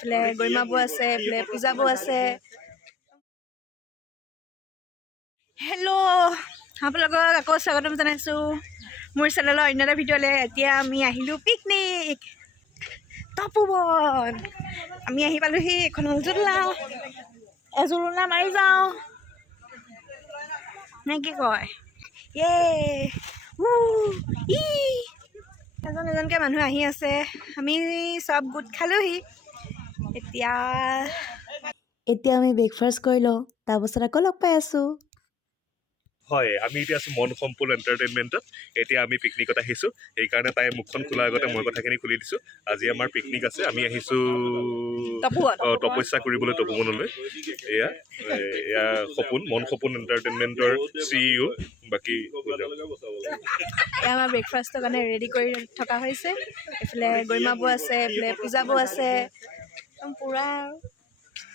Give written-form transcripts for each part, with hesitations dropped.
এইফালে গৰিমাবু আছে, এইফালে পূজাবু আছে। হেল্ল' আপোনালোকক আকৌ স্বাগতম জনাইছোঁ মোৰ চেনেলৰ অন্য এটা ভিডিঅ'লৈ। এতিয়া আমি আহিলোঁ পিকনিক তপোবন। আমি আহি পালোঁহি। এখন এজোৰোলা মাৰি যাওঁ নে কি কয়? এজন এজনকৈ মানুহ আহি আছে। আমি চব গোট খালোঁহি। এতিয়া আমি ব্ৰেকফাষ্ট কৰি লওঁ, তাৰপাছত আকৌ লগ পাই আছোঁ। হয়, আমি এতিয়া আছোঁ মন সম্পূৰ্ণ এণ্টাৰটেইনমেণ্টত। এতিয়া আমি পিকনিকত আহিছোঁ, সেইকাৰণে তাই মুখখন খোলাৰ আগতে মই কথাখিনি খুলি দিছোঁ। আজি আমাৰ পিকনিক আছে, আমি আহিছোঁ তপস্যা কৰিবলৈ তপোবনলৈ। এয়া সপোন, মন সপোন এণ্টাৰটেইনমেণ্টৰ CEO। বাকী আমাৰ ব্ৰেকফাষ্টৰ কাৰণে ৰেডি কৰি থকা হৈছে। এইফালে গৰিমাবু আছে, এইফালে পূজাবু আছে। একদম পূৰা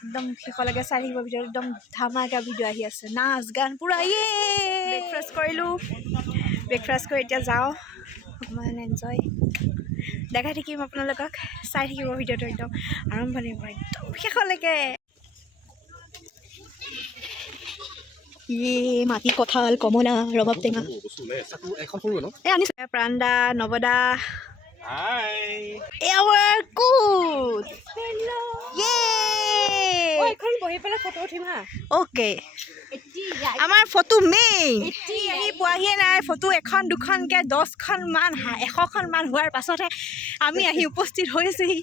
একদম শেষলৈকে চাই থাকিব। ভিডিঅ'ত একদম ধামাকা ভিডিঅ' আহি আছে, নাচ গান পূৰা। ব্ৰেকফাষ্ট কৰিলোঁ। ব্ৰেকফাষ্ট কৰি এতিয়া যাওঁ অকণমান এনজয় দেখাই থাকিম আপোনালোকক। চাই থাকিব ভিডিঅ'টো একদম আৰম্ভণিৰ পৰা একদম শেষলৈকে। মাটি কঁঠাল, কমলা, ৰবাব টেঙা আনিছে। প্ৰাণদা, নৱদা, আমাৰ কুট। বহি পেলাই ফটো উঠিম হা। অ'কে, আমাৰ ফটো মেইন। আহি পোৱাহিয়ে নাই। ফটো এখন দুখনকৈ 10খন মান 100খন মান হোৱাৰ পাছতহে আমি আহি উপস্থিত হৈছোহি।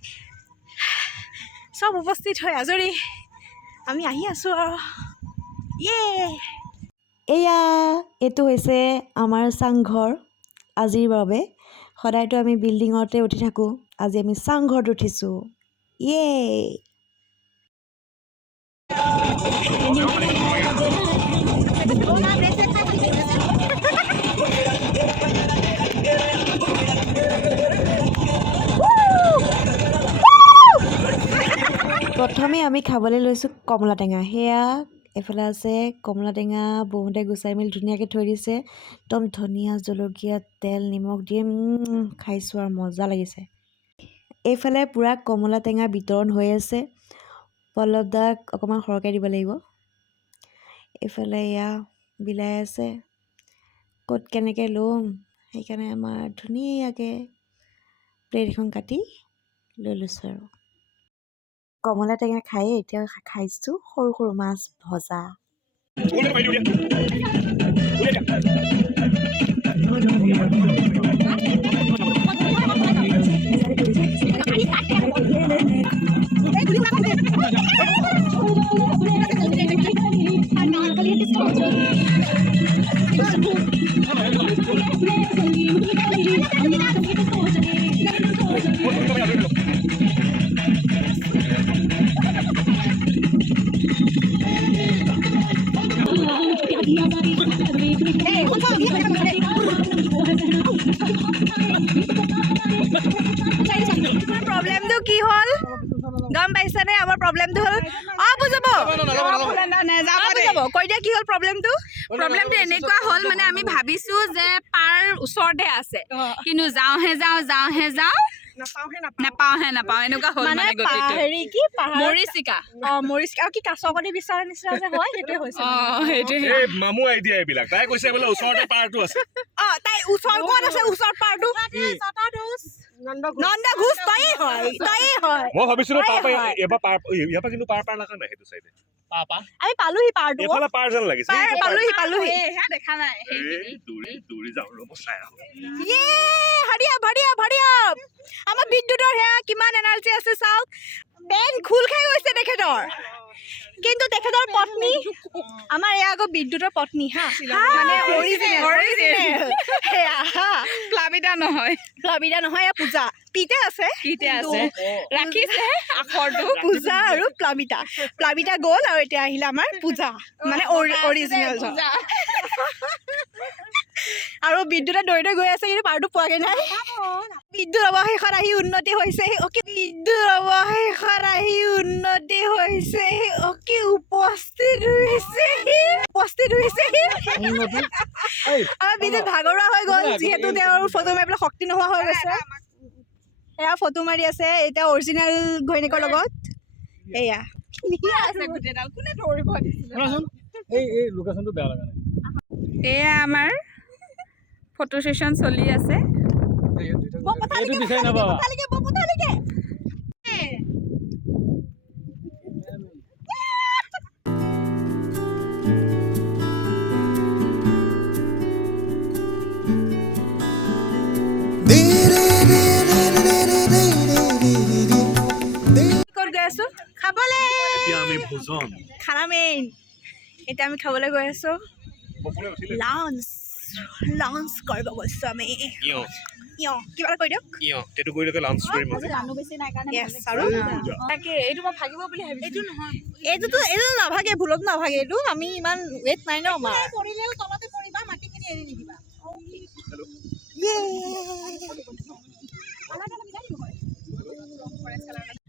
চব উপস্থিত হৈ আজৰি আমি আহি আছোঁ আৰু। এইটো হৈছে আমাৰ চাংঘৰ আজিৰ বাবে। সদায়তো আমি বিল্ডিঙতে উঠি থাকোঁ, আজি আমি চাংঘৰত উঠিছোঁ। প্ৰথমে আমি খাবলৈ লৈছোঁ কমলা টেঙা। সেয়া এফালে আছে কমলা টেঙা, বৌহঁতে গুচাই মেলি ধুনীয়াকৈ থৈ দিছে। একদম ধনিয়া, জলকীয়া, তেল, নিমখ দি খাইছোঁ আৰু মজা লাগিছে। এইফালে পূৰা কমলা টেঙা বিতৰণ হৈ আছে। পল্লৱদাক অকণমান সৰহকৈ দিব লাগিব। এইফালে এয়া বিলাই আছে, ক'ত কেনেকৈ ল'ম সেইকাৰণে আমাৰ ধুনীয়াকৈ প্লেট এখন কাটি লৈ লৈছোঁ আৰু। কমলা টেঙা খায়েই এতিয়া খাইছোঁ সৰু সৰু মাছ ভজা। প্ৰব্লেমটো কি হ'ল গম পাইছানে? আমাৰ প্ৰব্লেমটো হ'ল বুজাব কৈ দিয়া কি হ'ল প্ৰব্লেমটো। প্ৰব্লেমটো এনেকুৱা হ'ল মানে আমি ভাবিছোঁ যে পাৰ ওচৰতে আছে, কিন্তু যাওঁহে যাওঁ নাপাওঁ এনেকুৱা হ'ল মানে গতিটো। হেৰি কি মৰিচিকা আৰু কি কাছকণী বিচাৰা নিচিনা যে হয় সেইটোৱে হৈছে। সেইটোৱে এই মামু আইডিয়া এইবিলাক। তাই কৈছে বোলে ওচৰতে পাৰটো আছে। তাই ওচৰ ক'ত আছে? ওচৰ পাৰটো নন্দ ঘোষ তয়ে হয়। মই ভাবিছিলো তাৰ পৰা এবাৰ ইয়াৰ পৰা কিন্তু পাৰ লগা নাই সেইটো চাইডে। আমি পালোহি পাৰটো। এইফালে পাৰ যেন লাগিছে। পালোহি দেখা নাই। দৌৰি যাওঁ ৰ'ব চাই আহোঁ। আমাৰ বিদ্যুতৰ সেয়া কিমান এনাৰ্জি আছে চাওক। পেন খোল খাই গৈছে তেখেতৰ, কিন্তু তেখেতৰ পত্নী আমাৰ এয়া আকৌ বিদ্যুতৰ পত্নী মানে অৰিজিনেল সেয়া প্লাবিদা নহয় এয়া পূজা পিতে আছে ৰাখিছে আখৰটো। পূজা আৰু প্লাবিতা গ'ল আৰু এতিয়া আহিলে আমাৰ পূজা মানে অৰিজিনেল। আৰু বিদ্যুতে দৌৰি গৈ আছে, কিন্তু পাৰটো পোৱাগৈ নাই। বিদ্যুৎ অৱশেষত আহি উন্নতি হৈছে। উপস্থিত হৈছে। আমাৰ বিদ্যুৎ ভাগৰুৱা হৈ গ'ল, যিহেতু তেওঁৰ ফটো মাৰিবলৈ শক্তি নোহোৱা হৈ গৈছে। এয়া ফটো মাৰি আছে এতিয়া অৰিজিনেল ঘৈণীয়েকৰ লগত এয়া এয়া আমাৰ ফটো ছেশ্যন চলি আছে ক'ত গৈ আছো খাবলৈ এতিয়া আমি ভোজন খানা মেইন এতিয়া আমি খাবলৈ গৈ আছো লাঞ্চ কৰিব গৈছো আমি কিবা এটা কৈ দিয়ক সেইটো কৰিলে লাঞ্চ কৰিম Yes, আৰু তাকে এইটো মই ভাগিব বুলি ভাবিছো এইটো নহয় এইটো নাভাগে ভুলত নাভাগে এইটো আমি ইমান ৱেট নাই ন আমাৰ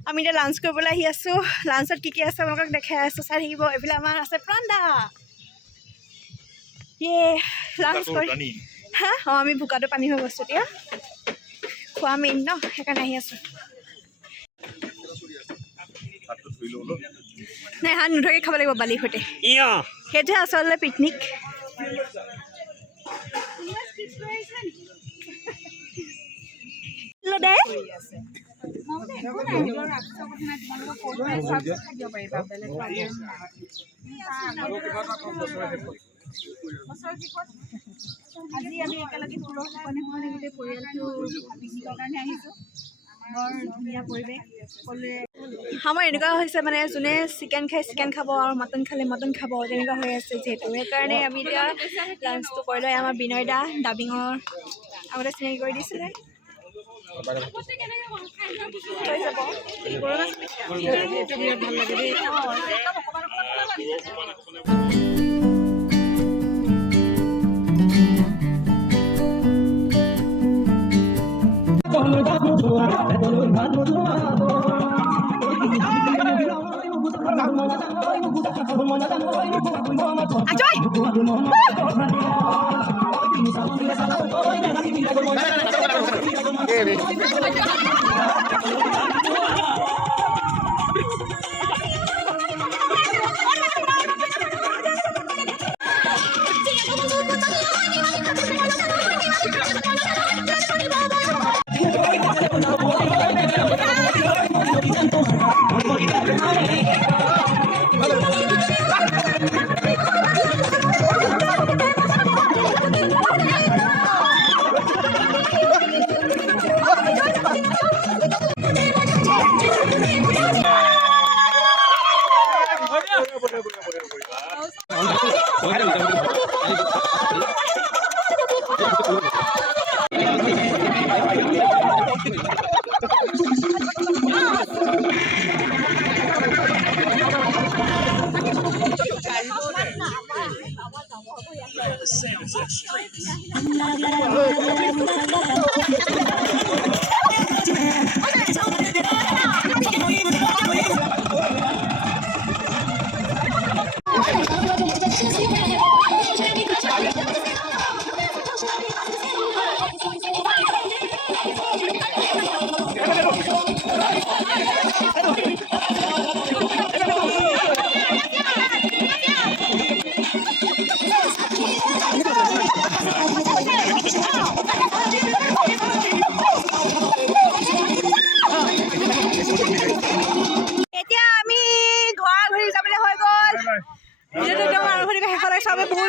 আমি এতিয়া লাঞ্চ কৰিবলৈ আহি আছো লাঞ্চত কি আছে আপোনালোকক দেখাই আছো চাই থাকিব এইফালে আমাৰ আছে প্ৰাণ্ডা লাঞ্চ কৰি হা আমি বোকাটো পানী হৈ গৈছো এতিয়া খোৱা মেইন ন সেইকাৰণে আহি আছো নাই হাত নোধোৱাকৈ খাব লাগিব বালিৰ সৈতে সেইটোহে আচলতে পিকনিক দে আজি আমি একেলগে পৰিয়ালটো পিকনিকৰ কাৰণে আহিছোঁ বৰ ধুনীয়া পৰিৱেশ সকলোৱে আমাৰ এনেকুৱা হৈছে মানে যোনে চিকেন খাই চিকেন খাব আৰু মটন খালে মটন খাব তেনেকুৱা হৈ আছে যিহেতু সেইকাৰণে আমি এতিয়া লাঞ্চটো কৰি লৈ আমাৰ বিনয় দা ডাবিঙৰ আগতে চিনাকি কৰি দিছিলে ভাল লাগে দেই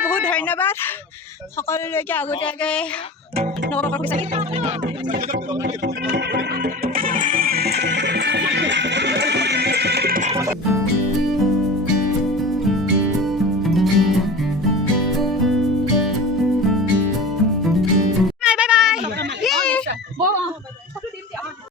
বহুত ধন্যবাদ সকলোলৈকে আগতীয়াকৈ